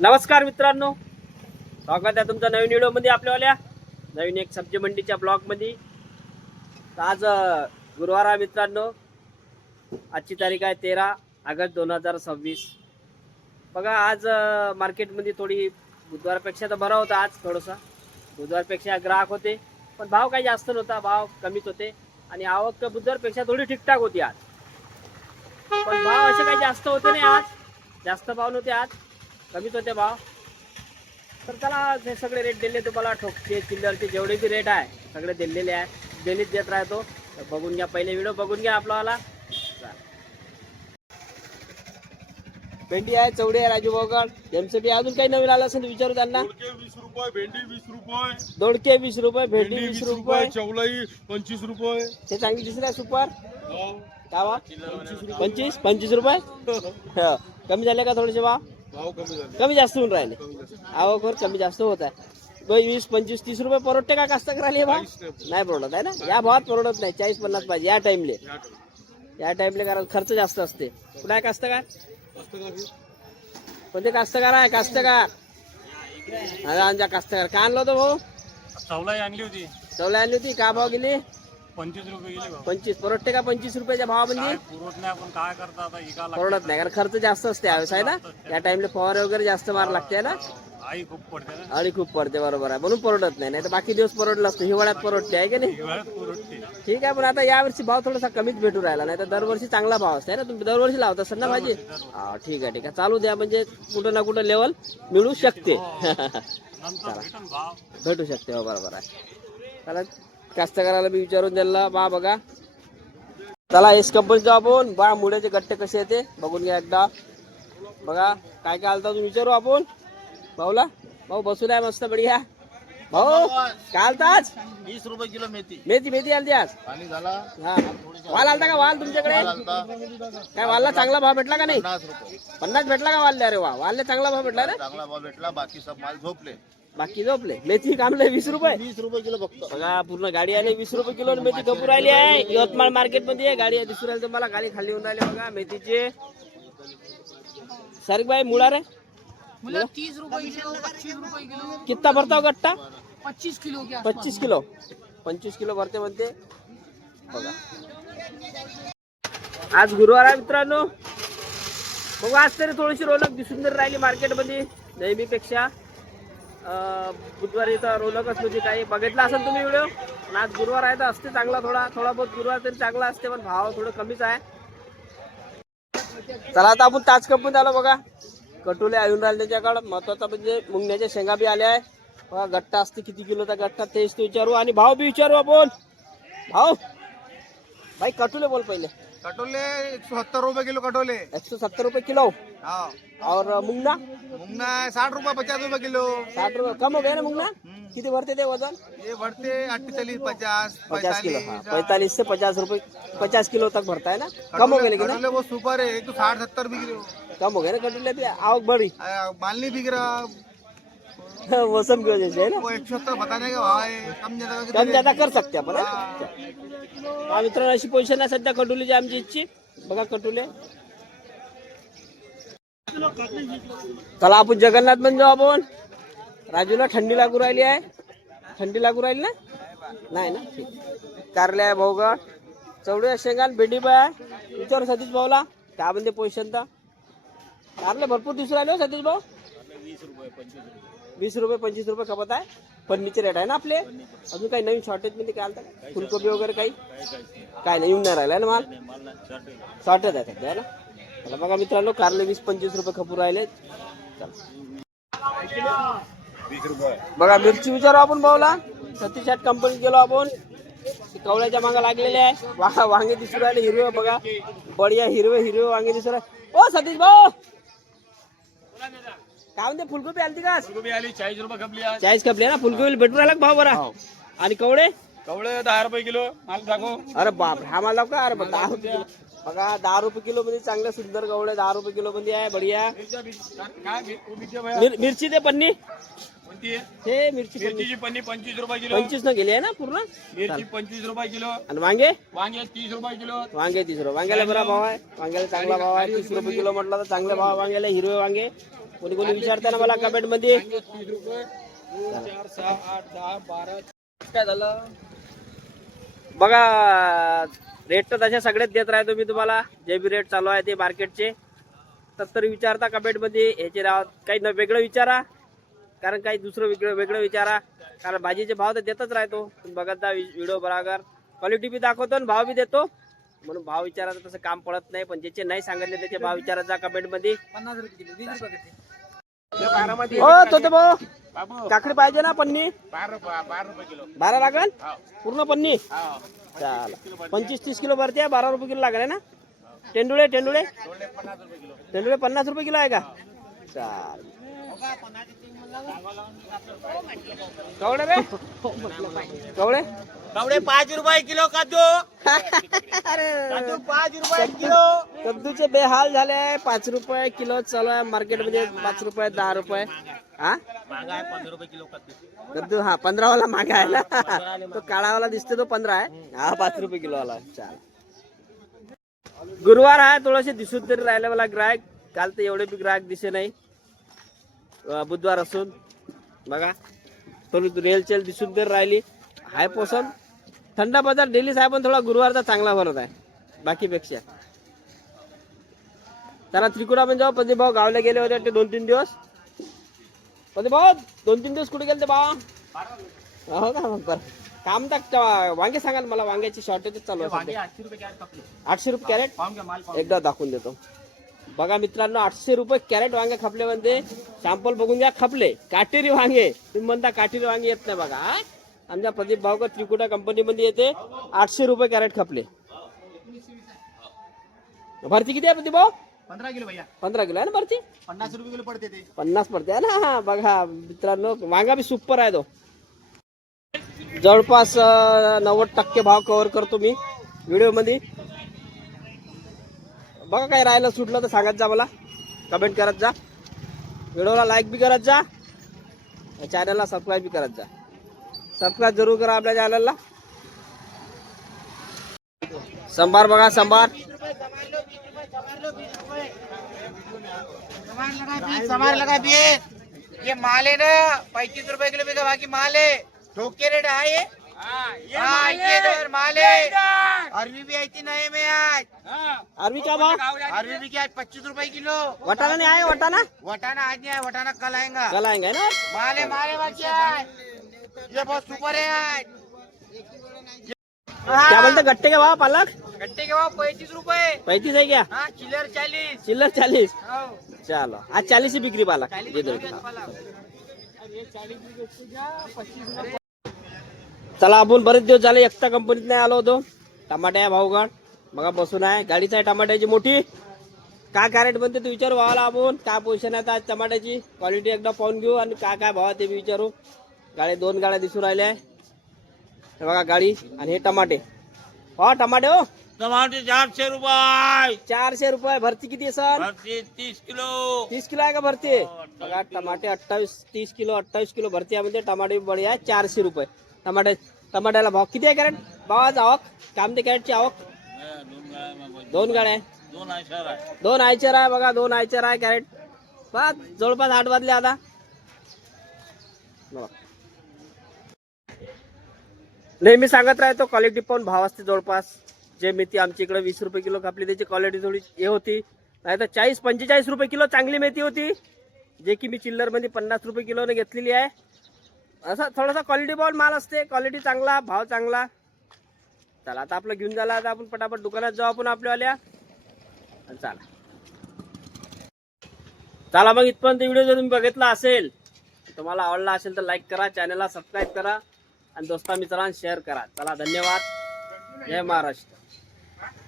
नमस्कार मित्रांनो, स्वागत आहे तुमचं नवीन व्हिडिओमध्ये आपल्यावाल्या नवीन एक सब्जी मंडीच्या ब्लॉगमध्ये. आज गुरुवार आहे मित्रांनो. आजची तारीख आहे 13 ऑगस्ट 2026. बघा आज मार्केटमध्ये थोडी बुधवारपेक्षा तर बरा होता. आज थोडासा बुधवारपेक्षा ग्राहक होते, पण भाव काही जास्त नव्हता, भाव कमीच होते आणि आवक बुधवारपेक्षा थोडी ठीकठाक होती आज. पण भाव असे काही जास्त होते नाही, आज जास्त भाव नव्हते, आज कमीच होते भाव. तर त्याला हे सगळे रेट दिले तुम्हाला, ठोकचे चिल्लरचे जेवढे बी रेट आहे सगळे दिलेले आहे, डेलीच देत राहतो. तर बघून घ्या, पहिले व्हिडिओ बघून घ्या आपलावाला. भेंडी आहे, चवडी आहे राजू भाऊगड. त्यांच्यासाठी अजून काही नवीन आलं असेल तर विचारू त्यांना. दोडके 20 रुपये, भेंडी 20 रुपये, दोडके 20 रुपये, भेंडी 20 रुपये, चवलाई 25 रुपये. ते चांगली दिसत आहे सुपर. हो. काय भाव? 25 रुपये. हो. कमी झाले का थोडेसे भाव? भाव कमी झाले, कमी जास्त होऊन राहिले. आवकवर कमी जास्त होत आहे. 20, 25, 30 रुपये परवडते का कास्तकाराला हे भाव? नाही परवडत आहे ना, या भावात परवडत नाही. 40-50 पाहिजे या टाइमले, या टाइमले, कारण खर्च जास्त असते. कुठे आहे कास्तकार? कोणते कास्तकार आहे? कास्तकार आमच्या कास्तकार काय आणलं होतं भाऊ? चवलाई आणली होती, चवला आणली होती. का भाव गेली? 25 रुपये गेली भाऊ. 25 परवडते का? 25 रुपयाच्या भावामध्ये काय पुरवत नाही, आपण काय करता आता इका परवडत नाही, कारण खर्च जास्त असते यावेळेस आहे ना. या टाइमला फवारे वगैरे जास्त मार लागते ना, आई खूप पडते ना, आणि खूप पडते. बरोबर आहे, म्हणून परवडत नाही. नाही तर बाकी दिवस परवडलं असतं, हिवाळ्यात परवडते आहे की नाही. हिवाळ्यात पुरवते. ठीक आहे, पण आता यावर्षी भाव थोडासा कमीच भेटू राहिला. नाही तर दरवर्षी चांगला भाव असते ना. तुम्ही दरवर्षी लावता असाल ना भाजी? हा ठीक आहे, ठीक आहे, चालू द्या. म्हणजे कुठं ना कुठं लेवल मिळू शकते. नंतर भेटन भाव. भेटू शकते. हो बरोबर आहे. त्याला कास्तकाराला मी विचारून द्यायला बा. बघा चला, एस कंपनीचं आपण बा मुळ्याचे गट्टे कसे येते बघून घ्या एकदा. बघा काय काय आलता तुम्ही विचारू आपण भाऊला. भाऊ बसून आहे मस्त बढिया. भाऊ काय आलता आज? 20 रुपये किलो मेथी. मेथी आलती आज. पाणी झाला. हा, वाल आलता का? वाल तुमच्याकडे काय वालला चांगला भाव भेटला का नाही? 50 रुपये 50 भेटला का वालले? अरे वा, वालले चांगला भाव भेटला रे. चांगला भाव भेटला. बाकी सब माल झोपले. बाकी झोपले. मेथी कामले 20 रुपये. 20 रुपये किलो फक्त. बघा पूर्ण गाडी आली 20 रुपये किलो. मेथी खपूर राहिली आहे यवतमाळ मार्केट मध्ये. गाडी आहे दिसून राहिली तुम्हाला, गाडी खाली होऊन राहिली बघा मेथीचे. सारिक भाई मुळा रे 30 रुपये किलो, 25 रुपये किलो, कितना भरता हो गट्टा? 25 किलो के 25 किलो. 25 किलो भरते म्हणते. बघा आज गुरुवार आहे मित्रांनो. बघू आज तरी थोडीशी रौनक दिसून तरी राहिली मार्केटमध्ये नेहमीपेक्षा. बुधवारी तर रौनकच नव्हती काही. बघितला असेल तुम्ही व्हिडिओ. पण आज गुरुवार आहे तर असते चांगला, थोडा बहुत गुरुवार तरी चांगला असते, पण भाव थोडं कमीच आहे. चला आता आपण ताज कंपनीत आलो. बघा कटोले येऊन राहिले त्याच्याकडे. महत्वाचा म्हणजे मुंगण्याच्या शेंगा बी आल्या आहे. बघा गट्टा असते किती किलोचा गट्टा तेच ते विचारू, आणि भाव बी विचारू आपण. भाव भाई कटोले बोल पहिले. कटोले 170 रुपये किलो कटोले. 170 रुपये किलो. हाँ. और मुंगना मुंगना 60 रुपये 50 रुपये किलो. 60 रुपये. कम हो गया ना मुंगना? किती भरते ते वजन? ये बढ़ते 48 50 50 किलो. हाँ 45 से 50 रुपये 50 किलो तक भरता है ना. कम हो गए लेकिन ना? कटोले वो सुपर है. एक तो 60 70 भी किलो. कम हो गए ना कटोले भी. आवक बढ़ी माल नहीं बिक रहा. मौसम की वजह से है ना. वो 170 बताने का भाव है. कम ज्यादा का कम ज्यादा कर सकते आपण. हा मित्रांनो अशी पोझिशन आहे सध्या कटोलीची आमची इच्छी. बघा कटोले. चला आपण जगन्नाथ मध्ये जाऊ आपण. राजूला थंडी लागू राहिली आहे. थंडी लागू राहिली ना? नाही ना, ठीक. कारले आहे भाऊगड. चवडे शेंगा भेंडी बाय विचार सतीश भाऊला काय म्हणते पोझिशन. तर कारले भरपूर दिसून राहिले हो सतीश भाऊ. 20 रुपये 25 रुपये खपत आहे. पन्नीचे रेट आहे ना आपले. अजून काही नवीन शॉर्टेज मध्ये काय आलं? फुलकोबी वगैरे काही काय नाही येऊन नाही राहिला ना माल. शॉर्टेज आहे सध्या ना. चला बघा मित्रांनो कारले 20-25 रुपये खपूर राहिले. बघा मिरची विचारू आपण भाऊला. 37 कंपनी गेलो आपण. कवळ्याच्या मागा लागलेले आहे. वांगे दिसू राहिले हिरवे. बघा बढिया हिरवे वांगे दिसू राहिले. ओ सतीश भाऊ काय म्हणते? फुलकोबी आलती का? फुलकोबी आली 40 रुपये खपली आज. 40 खपले ना. फुलकोबी भेटू राहिला भाव बरा. आणि कवळे कवळे 10 रुपये किलो. माल दाखव. अरे बाप, हा माल लाव का? अरे 10 रुपये किलो. बघा 10 रुपये किलो मध्ये चांगले सुंदर गवळे 10 रुपये किलो मध्ये आहे. बढिया. मिरची ते पन्नी कोणती आहे? हे मिरची मिरचीची पन्नी 25 रुपये किलो. 25 न गेली आहे ना पूर्ण. मिरची 25 रुपये किलो. आणि वांगे वांगे 30 रुपये किलो. वांगे 30 रुपये. वांग्याला बरा भाव आहे. वांग्याला चांगला भाव आहे. 30 रुपये किलो म्हटलं तर चांगले भाव वांग्याला. हिरवे वांगे कोणी कोणी विचारताना मला कमेंट मध्ये. 30 रुपये 2 4 6 8 10 12 काय झालं बघा रेट तर तशा सगळेच देत राहतो मी तुम्हाला. जे बी रेट चालू आहे ते मार्केटचे. तरी विचारता कमेंट मध्ये ह्याचे नाव काही न वेगळं विचारा, कारण काही दुसरं वेगळं विचारा, कारण भाजीचे भाव तर देतच राहतो. तुम्ही बघत जा व्हिडिओ बरोबर, क्वालिटी बी दाखवतो आणि भाव बी देतो. म्हणून भाव विचारायचं तसं काम पडत नाही, पण ज्याचे नाही सांगितले त्याचे भाव विचारत जा कमेंट मध्ये. 50 रुपये किलो 20 रुपये हो तो ते भाऊ काकडी पाहिजे ना पन्नी 12 किलो 12 लागल पूर्ण पन्नी. चाल 25-30 किलो भरते 12 रुपये किलो लागले ना. टेंडुळे 50 रुपये किलो आहे का. चाल कवडे रे कवडे कवडे 5 रुपये किलो कद्दू. अरे कद्दू 5 रुपये किलो. कद्दूचे बेहाल झाले. 5 रुपये किलो चालू आहे मार्केटमध्ये. 5 रुपये 10 रुपये. हा महागा आहे 15 रुपये किलो कद्दू. कद्दू हा 15 वाला मागा आहे ना. तो काळावाला दिसते तो 15 आहे. हा 5 रुपये किलो वाला. चाल गुरुवार आहे थोडेसे दिसून तरी राहिले मला ग्राहक. काल तर एवढे बी ग्राहक दिसे नाही. बुधवार असून बघा थोडी रेलचेल दिसून तरी राहिली. हाय पोसम थंडा बाजार डेलीच आहे, पण थोडा गुरुवारचा चांगला भरत आहे बाकीपेक्षा. त्याला त्रिकुटा पण जाऊ. पदे भाऊ गावला गेले होते ते 2-3 दिवस. पदे भाऊ 2-3 दिवस कुठे गेले ते भाऊ. हो का बरं काम तर वांगे सांगाल मला. वांग्याची शॉर्टेज चालू आहे. 800 रुपये कॅरेट एकदा दाखवून देतो. बघा मित्रांनो 800 रुपये कॅरेट वांगे खपले. म्हणते सॅम्पल बघून घ्या. खपले काटेरी वांगे. तुम्ही म्हणता काटेरी वांगे येत नाही बघा. आमच्या प्रदीप भाऊ का त्रिकुटा कंपनीमध्ये येते. 800 रुपये कॅरेट खपले. भरती किती आहे प्रदीप भाऊ. 15 किलो भैया 15 किलो आहे ना भरती. 50 रुपये किलो पडते ते. 50 पडते आहे ना. बघा मित्रांनो वांगा बी सुपर आहे तो. जवळपास 90% भाव कव्हर करतो मी व्हिडिओ मध्ये. बघा काय राहिलं सुटलं तर सांगत जा मला. कमेंट करत जा. व्हिडिओला लाईक बी करत जा. चॅनलला सबस्क्राईब बी करत जा. सबस्क्राईब जरूर करा आपल्या चॅनलला. संभार बघा संभार. समार लगा बीस. ये माल है ना 35 रुपए किलो बिका. बाकी माल है ठोके रेट है. हाँ ये इधर माल है. अरबी भी आई थी नए में आज. अरबी का भाव. अरबी भी क्या 25 रुपए किलो. वटाना नहीं आया. वटाना वटाना आज नहीं आया. वटाना कल आएगा. कल आएंगे ना. माल है बाकी है. ये बहुत सुपर है आज. क्या बोलते गट्टे के भाव पालक. गट्टे के भाव 35 रुपए. 35 है क्या. हाँ चिल्लर 40. चिल्लर 40. हाँ. चलो आज 40 ही बिक्री पालक. दे दो. चला आपण बरेच दिवस झाले एकटा कंपनीत नाही आलो होतो. टमाटे आहे भाऊगड बघा बसून आहे. गाडीच आहे टमाट्याची मोठी. काय कॅरेट बनते तू विचारू भावाला. आपण काय पोझिशन आहे आज टमाट्याची. क्वालिटी एकदा पाहून घेऊ आणि काय काय भाव ते बी विचारू. गाडी 2 गाड्या दिसून राहिल्या आहे. हे बघा गाडी आणि हे टमाटे. हो टमाटे हो टमाटे 400 रुपये. 400 रुपये. भरती किती आहे सर. 30 किलो. 30 किलो आहे का भरती. बघा टमाटे 30 किलो 28 किलो भरती आहे. म्हणजे टमाटे बढिया आहे. 400 रुपये टमाट्याला भाव किती आहे कॅरेट. भावाच आवक काम ते कॅरेटची आवक 2 गाड्या आहे. 2 आयचर आहे. बघा 2 आयचर आहे कॅरेट. बघा जवळपास 8 वाजले आता. नेहमी सांगत राहतो क्वालिटी पण भाव असते जवळपास. जे मेथी आमच्या इकडे 20 रुपये किलो कापली त्याची क्वालिटी थोडी हे होती. नाही तर 40-45 रुपये किलो चांगली मेथी होती. जे की मी चिल्लरमध्ये 50 रुपये किलोने घेतलेली आहे. असा थोडासा क्वालिटी बॉल माल असते. क्वालिटी चांगला भाव चांगला. चला आता आपलं घेऊन झाला. आता आपण पटापट दुकानात जाऊ आपण आपल्यावाल्या. चला मग इथपर्यंत व्हिडिओ जर तुम्ही बघितला असेल तुम्हाला आवडला असेल तर लाईक करा. चॅनलला सबस्क्राईब करा आणि दोस्ता मित्रांना शेअर करा. चला धन्यवाद. जय महाराष्ट्र.